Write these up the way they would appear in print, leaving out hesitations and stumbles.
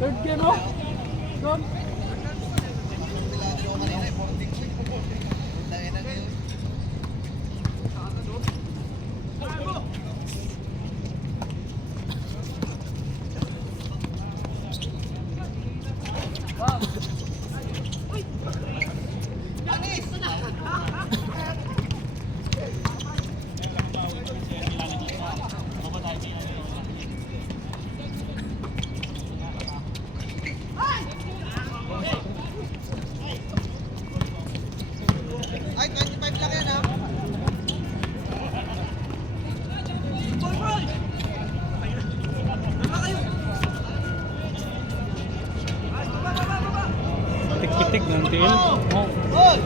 Third game mo? Doon? Ay, 25 lang yan ha. Pitik-pitik ng tiil. Oh. Hoy!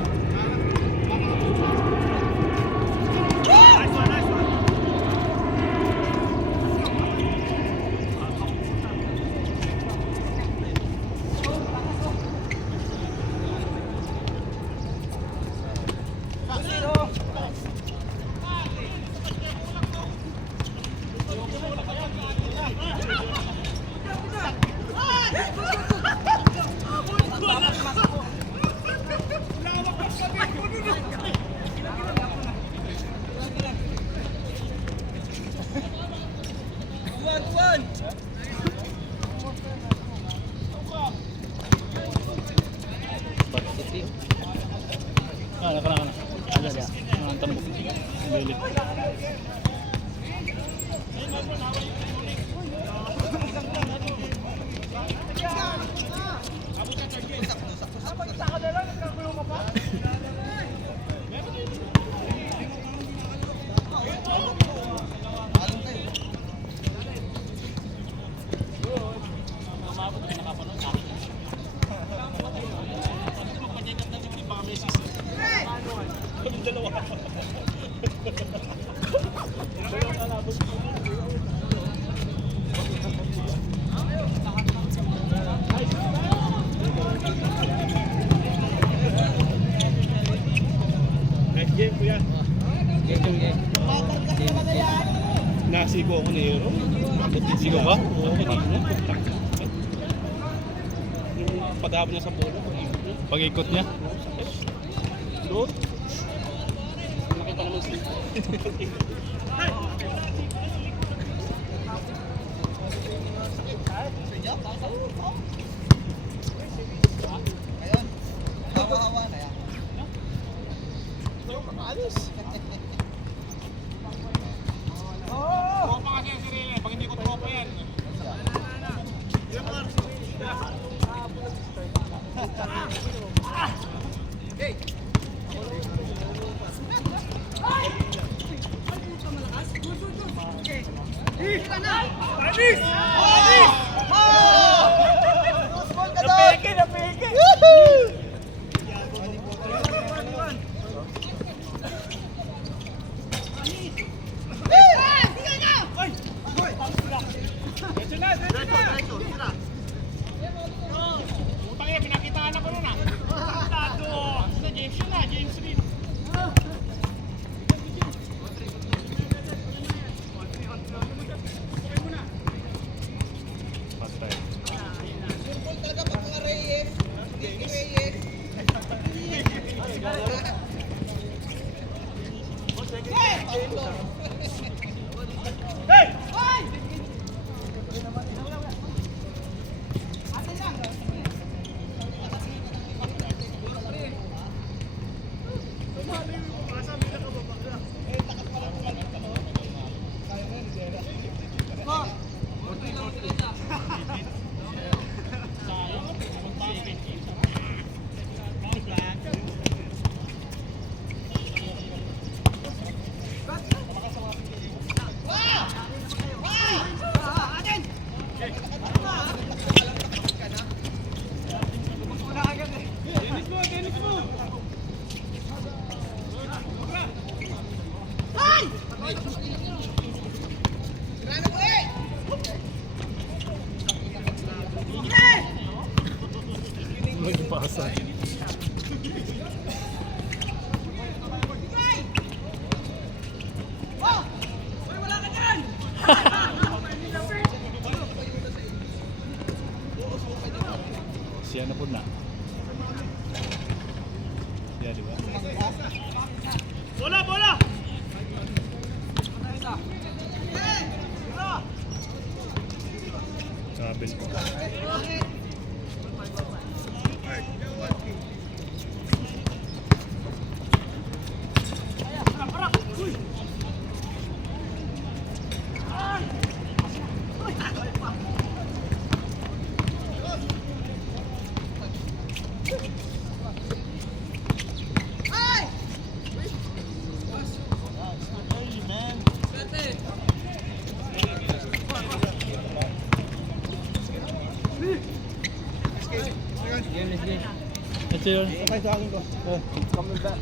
Naka na. Agad ya. Ang tanong. Bilik. Nasigo ako na yun. Sigo ba? Oo, kanina. Yung pag-ahap niya sa bola. Pag-ikot niya. Doon. Nakita naman siya. Ayun. Awa-awa na yan. Alis. Tropa kasi yung sirili, pag hindi ko tropa yan. Napeke! Putang yan, pinakitaan ako nun ah. Tado! Sa James yun ah, James Reed. Patay. Surfol talaga pag mga Reyes. Hindi Reyes. Magpasa. ano po na. Siya, di ba? Bola, bola! Sabi ko. Ito yun. Okay, sa akin ko. Coming back.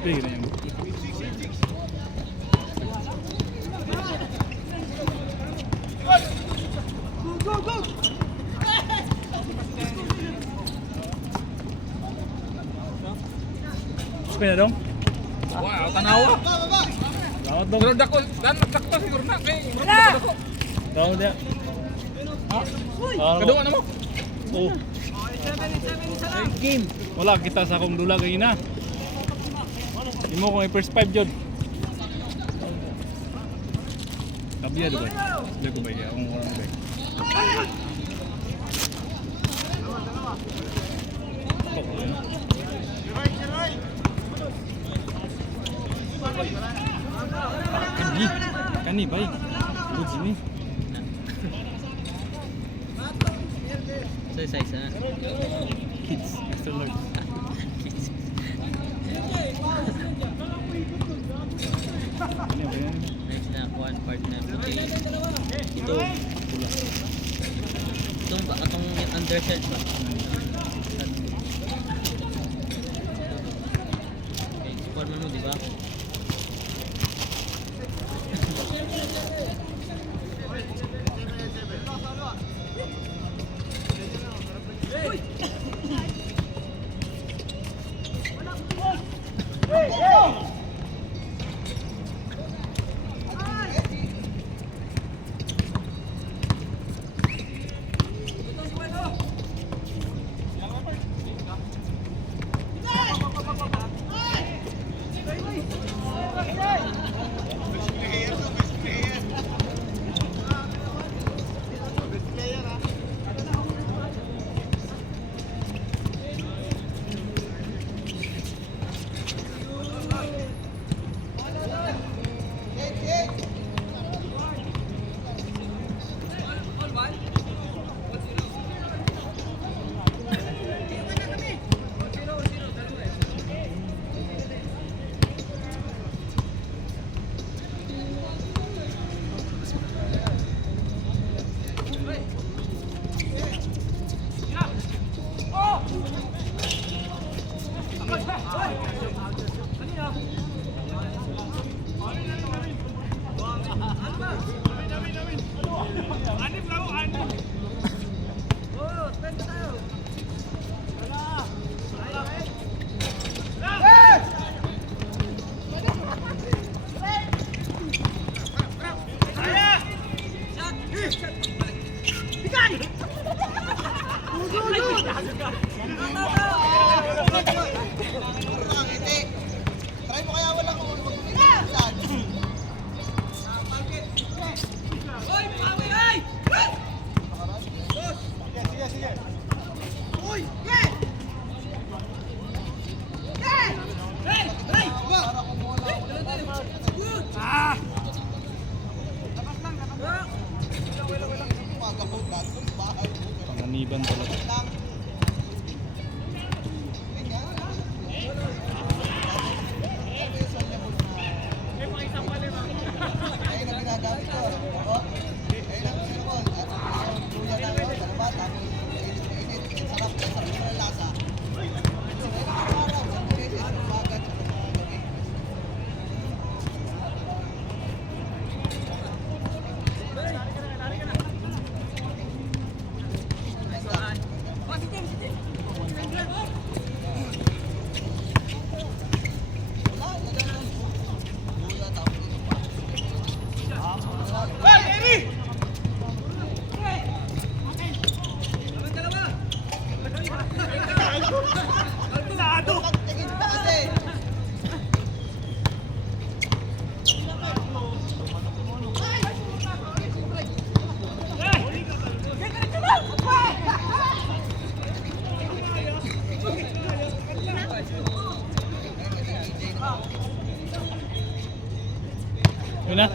Big na yun. Spin na dong? Wow, tanawa. Dapat dong. Pero dako, dan sakto siguro na kay. Dako. Dapat dia. Kaduwa na mo. Oh. Game. Wala kita sa akong dula kay ina. Imo ko may first 5 jud. Kabiya do ba? Dako ba ya akong orang ba? Kani, kani baik. Good sini. So size na. Kids, extra large. Ano ba yan? Next na one part na puti. Ito. Itong ba? Itong undershirt ba? Okay, support mo di ba? Try mo kaya walang magpapilitan. Sige, sige, sige. Yun na.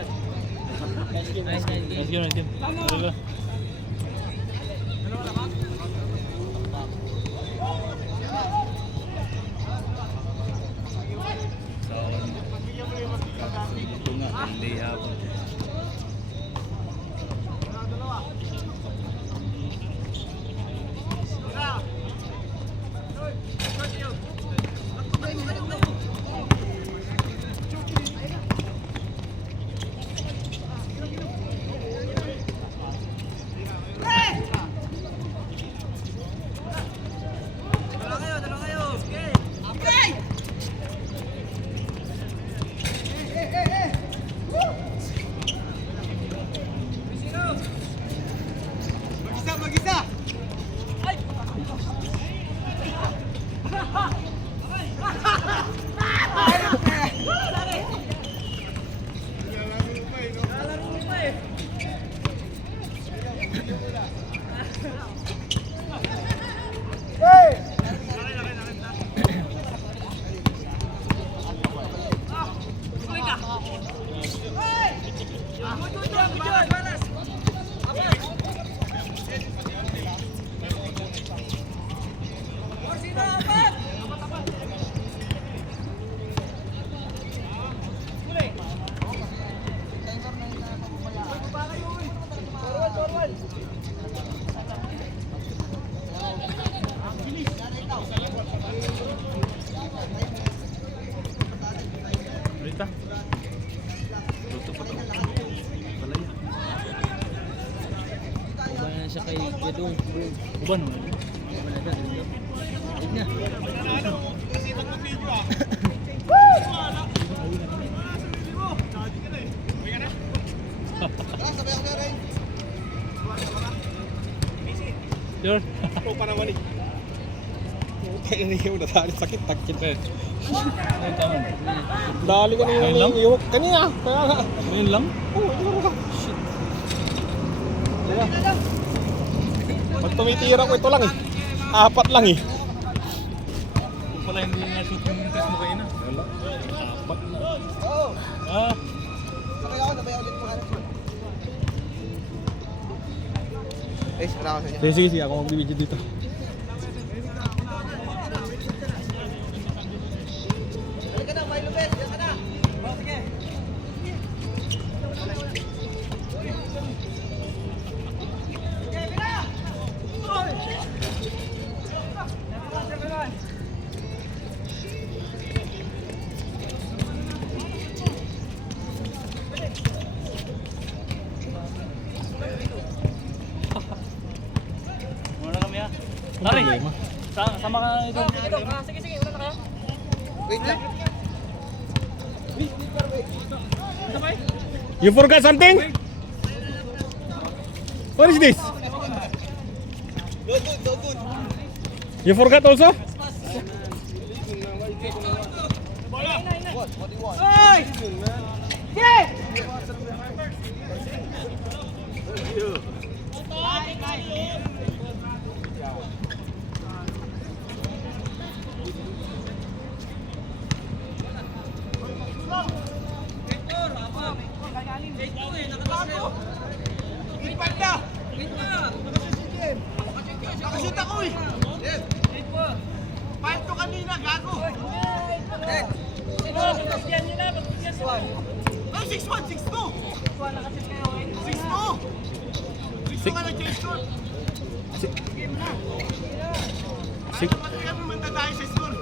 Nice game. Nice game, nice game. Wala. Ito nga, LA hapon. Balita. Luto pa to. Balaya. Uban na siya kay Gedong. Uban naman. Wala na. Tig na. Sure. Ito pa naman eh. Kaya niyo na dali sakit takit. Ay, tama. Dali kanina Ayun lang? ni iwak kanina. Kaya nga. Ayun lang. Oh, ito na. Shit. Diba? Pag tumitira ko ito lang eh. 4 lang eh. Kung pala hindi nga shoot yung test mo kayo na. Wala. Apat na. Ah. Sabay ako, sabay ulit mo hanap. Eh, sana ako sa inyo. Sige, sige. Ako mag-video dito. Halika na, Milo Bes. Diyan ka na. Oh, sige. Muna kami ha. Tari. Sama ka ito. Sige, sige, wala na kayo. Wait lang. You forgot something? What is this? Go good, go good. You forgot also? What do you want? Nakashoot ako eh. Five to kanina, gago. Pagbigyan nyo na, pagbigyan sa... Ay, 6-1, 6-2. 6-2. 6-2 ka nag-change score. Game na. Six. Ano pati kami mandadayo sa score?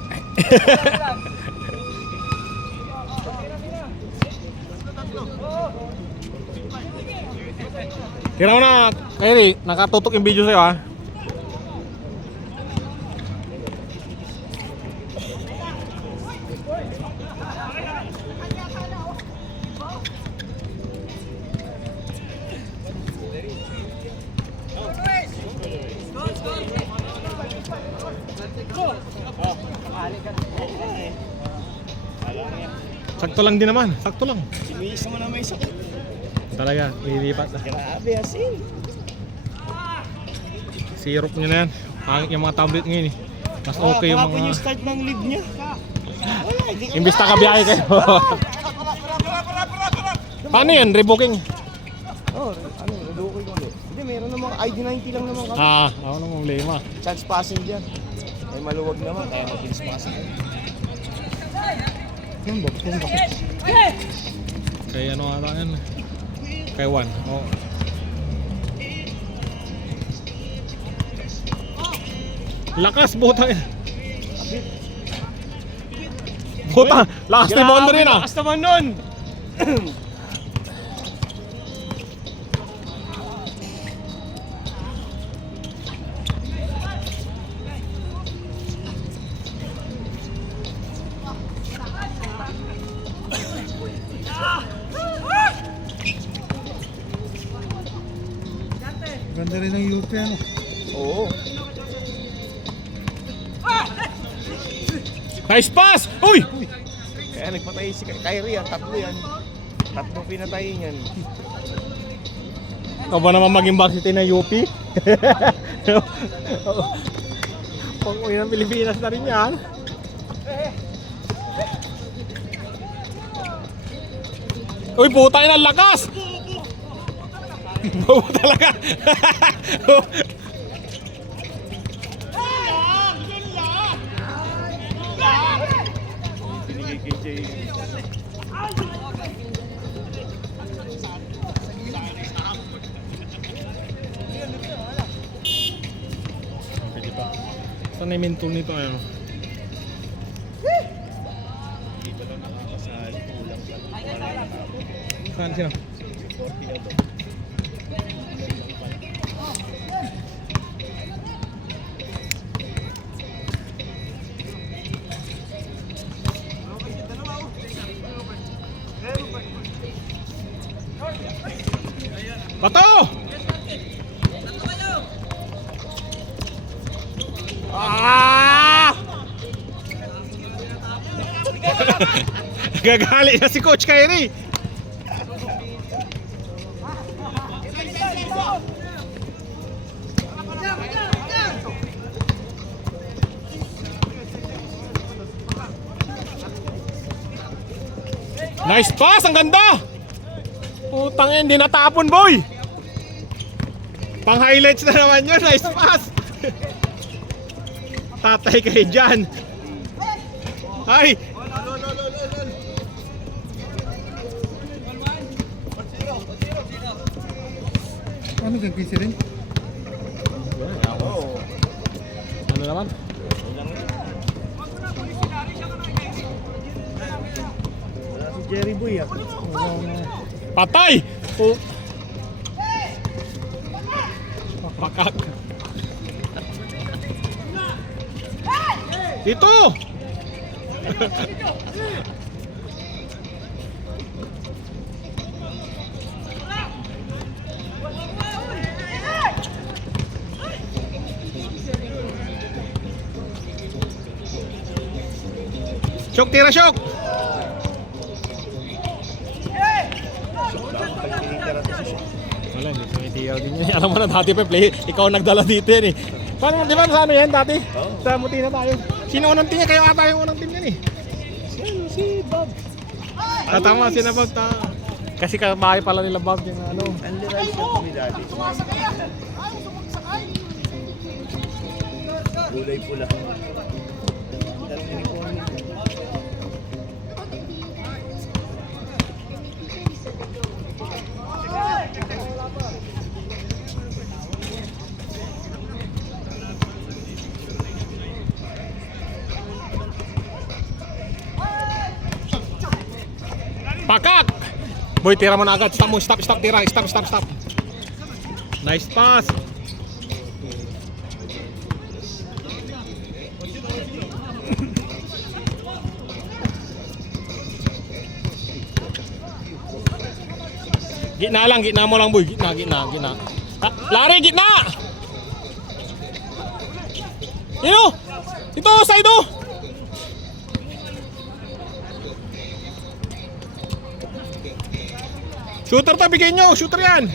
Kira mo na, Kyrie, nakatutok yung video sa'yo ha. Sakto lang din naman, sakto lang. Sinis mo na may sakit. Talaga, lilipat na. Grabe, asin. Syrup nyo na yan. Pangit yung mga tablet ngayon eh. Mas okay yung Kahapon yung mga... start ng lead niya. Wala, hindi ko Imbis na kabiyahe kayo. Paano yan? Rebooking? Oh, ano, redukoy ko ulit. Hindi, meron namang ID90 lang naman kami. Ako namang lima. Chance passing dyan. May maluwag naman, kaya mabilis passing. Kay ano ata yan? Kay Juan. Oh. Lakas buta yan. Buta, lakas ni Mondo rin ah. Lakas naman nun! Ganda rin ng UP ano. Oo. Nice pass! Uy! Kaya nagpatay si Kyrie yan, tatlo yan. Tatlong pinatay yan. Ikaw ba naman maging varsity ng UP? Pang-uwi ng Pilipinas na rin yan. Uy, puta yun ang lakas! Bobo talaga! Binigay kay Jay. Pwede pa. Saan na yung mental nito? Ayun. Saan siya? Bato! Ah! Gagali na si Coach Kyrie. Nice pass, ang ganda! Putang yan, hindi natapon boy! Pang highlights na naman yun, nice pass! Tatay kayo dyan! Ay! Ano kang PC rin? Oo. Ano naman? Wala si Jerry Boy ah. Patay! Pakak! Dito! Syok, tira syok! Wala, hindi sumitiyaw din yan. Alam mo na dati pa play, ikaw nagdala dito yan eh. Paano, di ba sa ano yan dati? Sa Mutina tayo. Sino unang team niya? Kayo ata yung unang team yan eh. Si Bob. Tama, sinabag ta. Kasi kabahay pala nila Bob yung ano. Unrealized na kami dati. Gulay pula. Dalang uniform. Pakak! Boy, tira mo na agad. Stop mo, stop, tira. Stop. Nice pass. Gitna lang, gitna mo lang boy. Gitna. Lari, gitna! Ino! Ito, side o! Shooter to, bigay nyo. Shooter yan.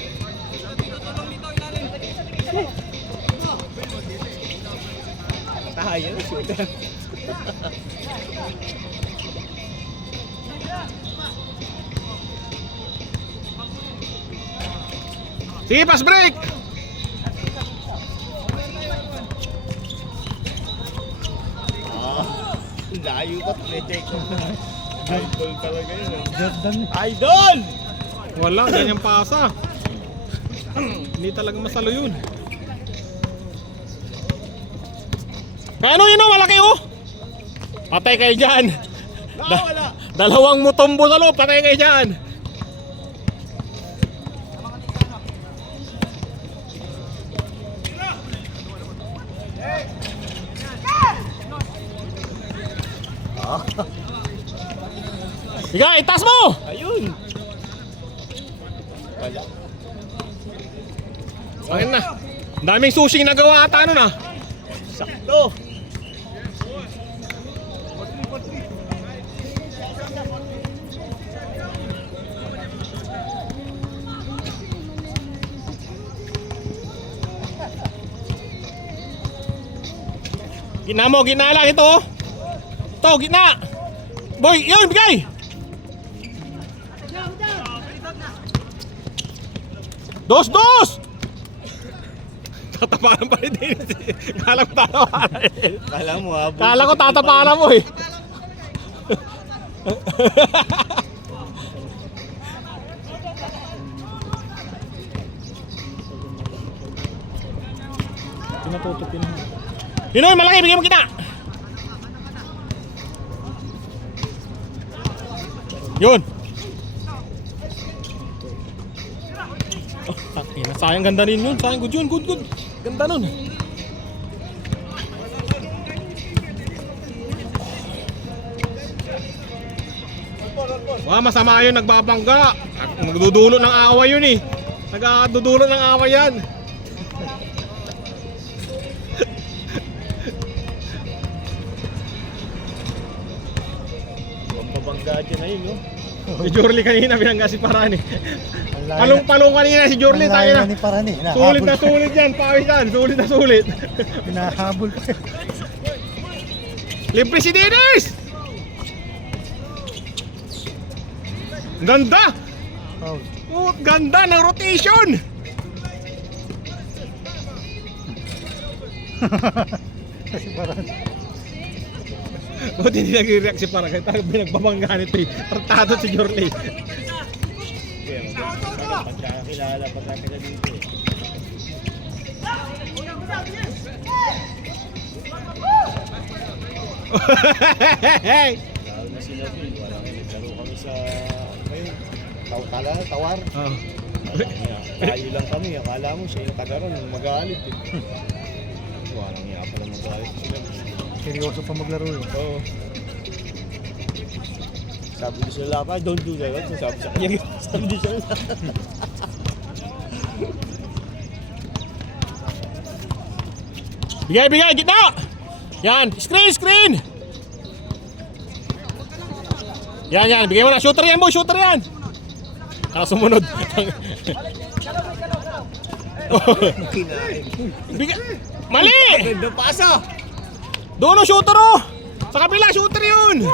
Tayo, shooter. Sige, pass break! Layo ka, play-take. Idol talaga yun. Idol! Wala, ganyang pasa. Hindi talaga masalo yun. Kaya ano yun, malaki oh! Patay kayo dyan. Wala. Dalawang mutombo sa loob, patay kayo dyan. Higa, itas mo! Ayun. Wala. Ayun na. Daming sushi nagawa ata ano na. Sakto. Gina mo, gina lang ito oh. Ito, gina. Boy, yun, bigay! Dos! Tatapanan pa rin din. Kala ko tatapanan eh. Kala mo ha. Kala ko tatapanan mo eh. Pinatutupin mo. Yun o, malaki, bigyan mo kita. Yun. Oh, takina. Sayang ganda rin yun. Sayang good yun. Good. Ganda nun. Wah, masama yun. Nagbabangga. Nagdudulo ng away yun eh. Nagdudulo ng away yan. Pabangga dyan na yun, no? Si Jorly kanina binangga si Parani. Palong-palong kanina si Jorly tayo na. Sulit na sulit yan, pawis yan. Sulit na sulit. Pinahabol pa. Libre si Dennis! Ganda! Oh, ganda ng rotation! Kasi parang Buti hindi nag-react si Parang. Kaya binagbabangga nito eh. Tartado si Jorly. Pagkakilala dito eh. Lalo na sila Phil, walang nagkaro kami sa tawar. Oh. Tayo lang kami, akala mo siya yung tagaran, mag-aalit eh. Walang nga pala mag-aalit sila. seryoso pa maglaro eh. Oo. Sabi ko sa lapa, don't do that. Sabi sa kanya, sabi ko sa lapa. Bigay, gitna! Yan, screen! Yan, bigay mo na. Shooter yan boy, shooter yan! Sumunod. Bigay! Mali! Ganda pasa! Doon ang shooter oh! Sa kabila, shooter yun!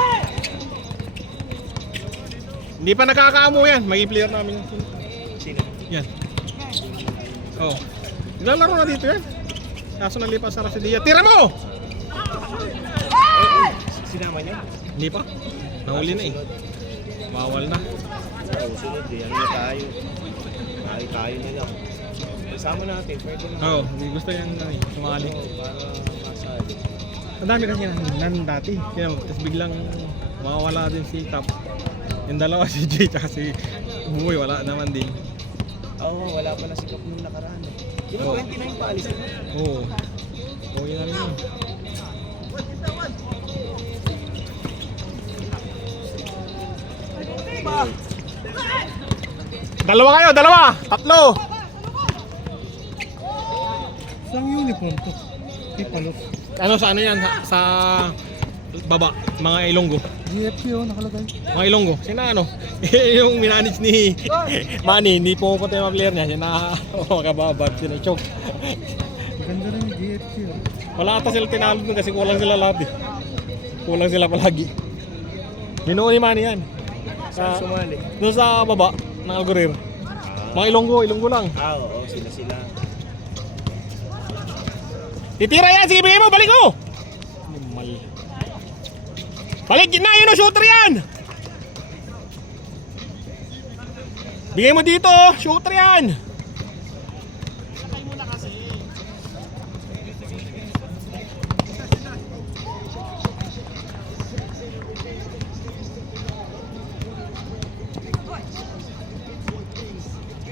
Hindi pa nakakaamo yan. Maging player namin yan. Sino? Yan. Oh. Nilalaro na dito yan. Kaso nalipas sa Rasidia. Tira mo! Sinama niya? Hindi pa. Nahuli na eh. Bawal na. Sunod eh. Ano na tayo? Tayo na lang. Kasama natin. Pwede na. Oo. Hindi gusto yan sumali. Para masali. Ang dami kasi nan dati. Tapos biglang mawawala din si Tap. Yung dalawa si Jay at si Buboy wala naman din. Oo, wala pa na si Kap nung nakaraan. Yung 29 pa alis. Oo. Oo, yun na rin yun. Dalawa! Tatlo! Saan uniform to? Ipalos. Ano sa ano yan? Sa baba, mga Ilonggo. GFC oh, nakalagay. Mga Ilonggo. Sina ano? Yung minanage ni Manny, hindi po ko tayo mga player niya. Sina makababad, sina Chok. Ganda rin yung GFC oh. Wala ata sila tinalo dun kasi kulang sila lahat eh. Kulang sila palagi. Binuo ni Manny yan. Saan sumali? Doon sa baba ng Algorir. Mga Ilonggo lang. Oo, sila. Titira yan, sige bigay mo, balik mo! Mal. Balik na, yun o, shooter yan! Bigay mo dito, shooter yan!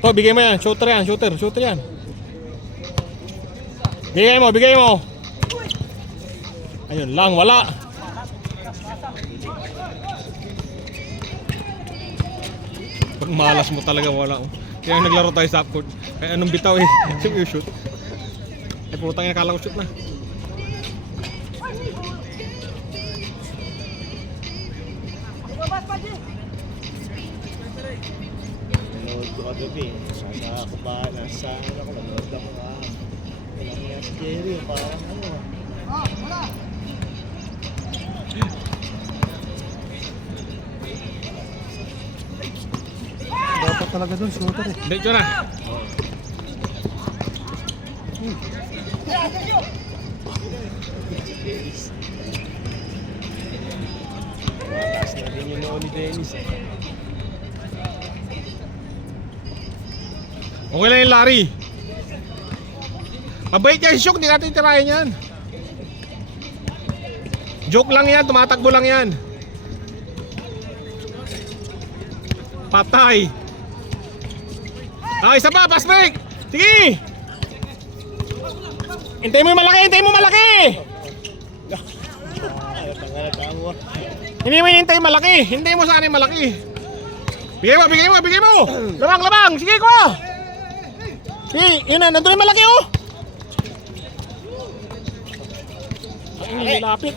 Oh, bigay mo yan, shooter yan, shooter yan. Bigay mo. Ayun lang, wala. Pag malas mo talaga, wala. Kaya naglaro tayo sa upcourt. Kaya anong bitaw eh, yung shoot. Eh, putang ina, kala ko shoot na. Nanood ko kagabi. Sa kabahan, saan ako, nanood ako ka. Walang nga si Jerry, parang ano. Dapat talaga doon, shooter eh. Dito na. Mataas na din yung noon ni Dennis eh. Okay lang yung Larry. Mabait yan si Shook, di natin tirahin yan. Joke lang yan, tumatakbo lang yan. Patay. Ah, isa pa, pass break. Sige. Hintay mo yung malaki, hintay mo malaki. Hindi mo hinintay yung malaki, hintay mo saan yung malaki. Bigay mo. Labang, sige ko. Sige, yun na, nandun yung malaki oh. Ang nilapit.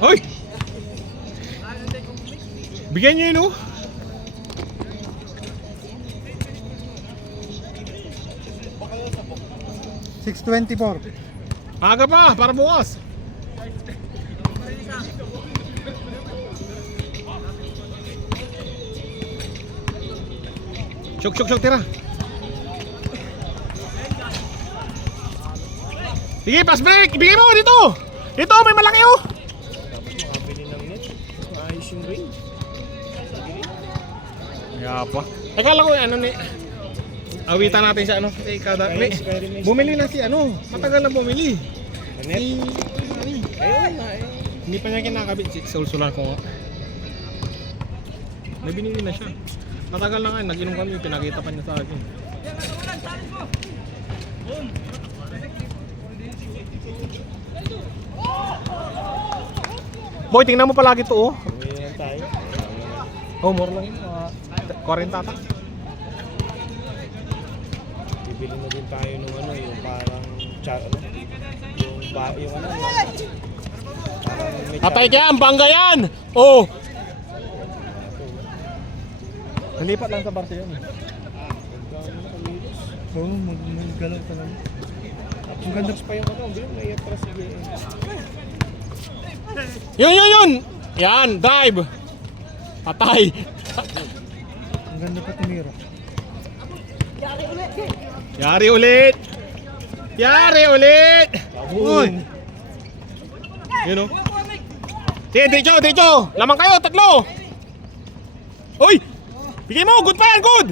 Hoy! Bigyan nyo yun oh. $6.24. Aga pa, para bukas. Syok, tira. Sige, pass break. Ibigay mo dito. Dito, may malaki oh. Makabili ng net. Maayos yung range. Yapa. Akala ko ano ni awitan natin sa ano bumili na si ano, matagal na bumili. Net? Ayun na eh. Hindi pa niya kinakabit, sulsulan ko nga. May binili na siya. Matagal na nga, nag-inom kami, pinakita pa niya sa akin. Boy, tingnan mo palagi to oh. Uwi lang tayo. Oh, more lang yun. 40 ata. Bibili na din tayo nung ano, yung parang yung ano, parang may Atay kaya, ang bangga yan! Oh! Nalipat lang sa Barca yun. Oo, may galaw talaga. Ang ganda. pa yung ano, may atras again. Yun! Yan, dive! Patay! Ang ganda pa tumira. Yari ulit! Uy! Yun o. Sige, diretso! Lamang kayo, tatlo! Uy! Bigay mo! Good pa yan! Good!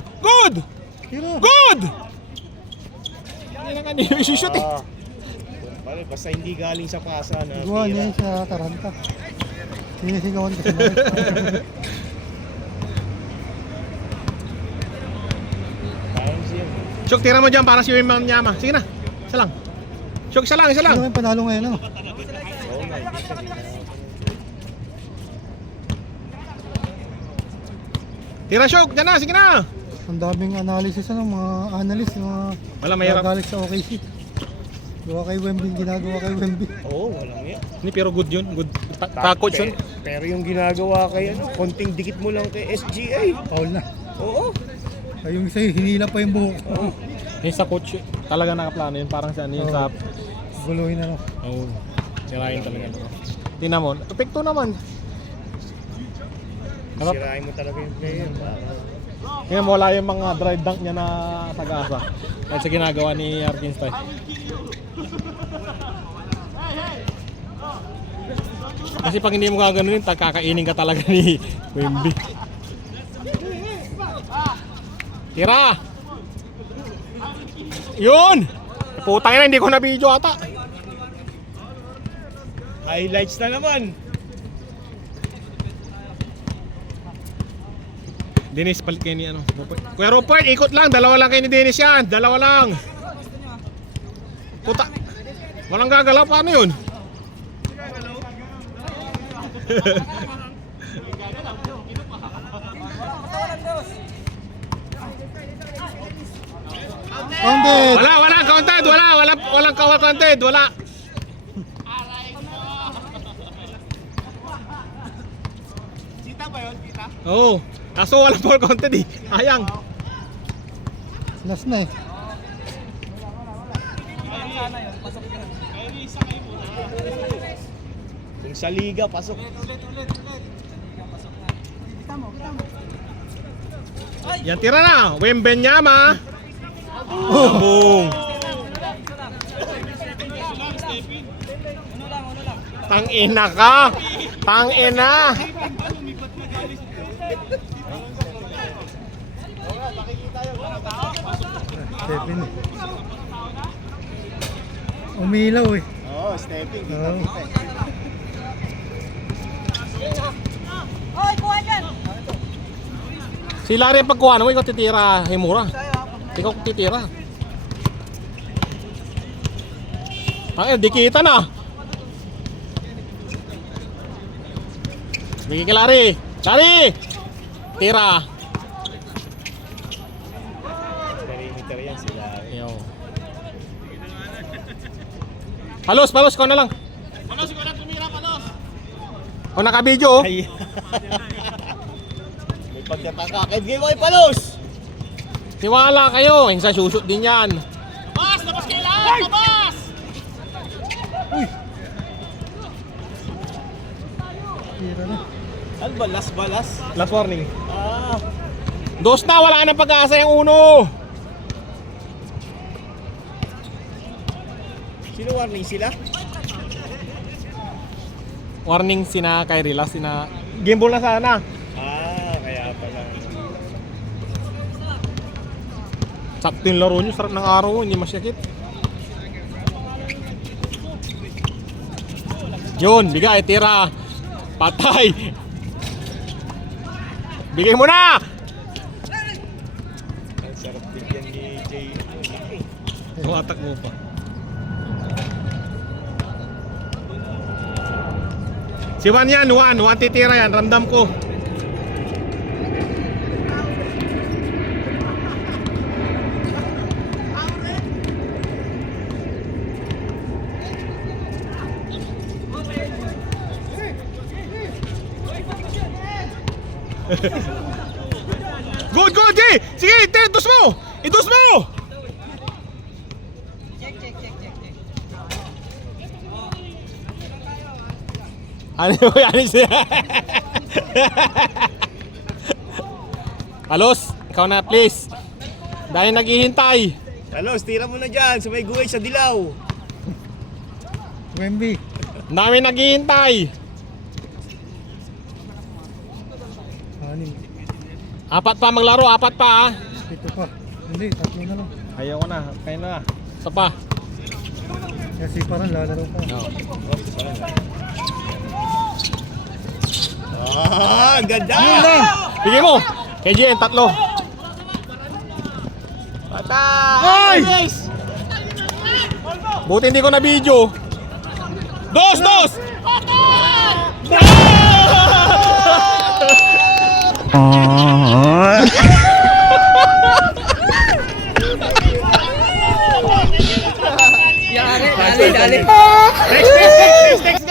Tira! Good! Hindi na kanina isushoot eh. Pare, basta hindi galing sa pasa na Gawa niya sa Taranta. Sinisigawan kasi na. parang siya. Syok, tira mo dyan para si Wimang Nyama. Sige na. Isa lang. Syok, isa lang. Ano yung panalo ngayon ano? Oo nga, hindi siya din. Tira Syok, dyan na. Sige na. Ang daming analysis ano, mga analyst, mga Wala, mahirap. nagagalit sa OKC. Gawa kay Wemby, ginagawa kay Wemby. Oo, walang yan. Hindi, pero good yun. Good. Coach yun. Pero yung ginagawa kay ano, konting dikit mo lang kay SGA. Foul na. Oo. Ay, yung isa hinila pa yung buhok. Oo. Yung sa coach, talaga nakaplano yun. Parang sa ano yun Oo. sa... Guluhin na lang. Oo. Sirain talaga. Tingnan mo. Epekto naman. Sirain mo talaga yung player. Tingnan mo, wala yung mga drive dunk niya na sagasa. Kahit sa ginagawa ni Arkinstein. Kasi pag hindi mo gaganunin, kakainin ka talaga ni Wemby. Tira! Yun! Putang ina, hindi ko na video ata. Highlights na naman. Dennis, palit kayo ni ano. Kuya Rupert, ikot lang. Dalawa lang kayo ni Dennis yan. Dalawa lang. Puta. Walang gagalaw. Paano yun? Counted! Walang counted. Walang counted. Wala. Kita ba yun? Kita? Oo. Kaso walang ball counted eh. Sayang. Last na eh. Kung sa liga, pasok. Yan, tira na. Wembenyama. Boom. Tangina ka. Tangina. Stephen eh. Umilaw eh. Oo, stepping. Oo. Si Larry ang pagkuha mo, ikaw titira, Himura. Ikaw titira. Di kita na. Bigay kay Larry. Larry! Tira. Perimeter yan sila. Yo. Palos, ikaw na lang. Palos, ikaw na tumira, Palos! O naka-video oh. Ay. May pagkataka. Kaya kay Palos! Tiwala kayo, yung sa shoot din yan. Labas! Labas kayo lahat! Labas! Tira na. Ano ba? Last balas? Last warning. Ah. Dos na, wala nang pag-asa yung uno. Sino warning sila? Warning sina Kyrie last, sina... Game ball na sana. Ah, kaya pala. Sakto yung laro nyo, sarap ng araw, hindi masyakit. Yun, bigay, tira. Patay. Bigay mo na! Ang sarap tigyan ni Jay. Tumatak mo pa. Si Juan yan, Juan titira yan, ramdam ko. Good, Jay! Sige, itus mo! Itus mo! Ano siya? Palos, ikaw na please. Dahil naghihintay. Palos, tira mo na dyan. Sa may guhay sa dilaw. Wemby. Dami naghihintay. Anim. Apat pa maglaro, apat pa ah. Ito pa. Hindi, tatlo na lang. Ayaw ko na, kaya na. Isa pa. Kasi parang lalaro pa. Ah, ganda! Bigay mo. Kay JN, tatlo. Patay! Buti hindi ko na video. Dos! Dali. Next.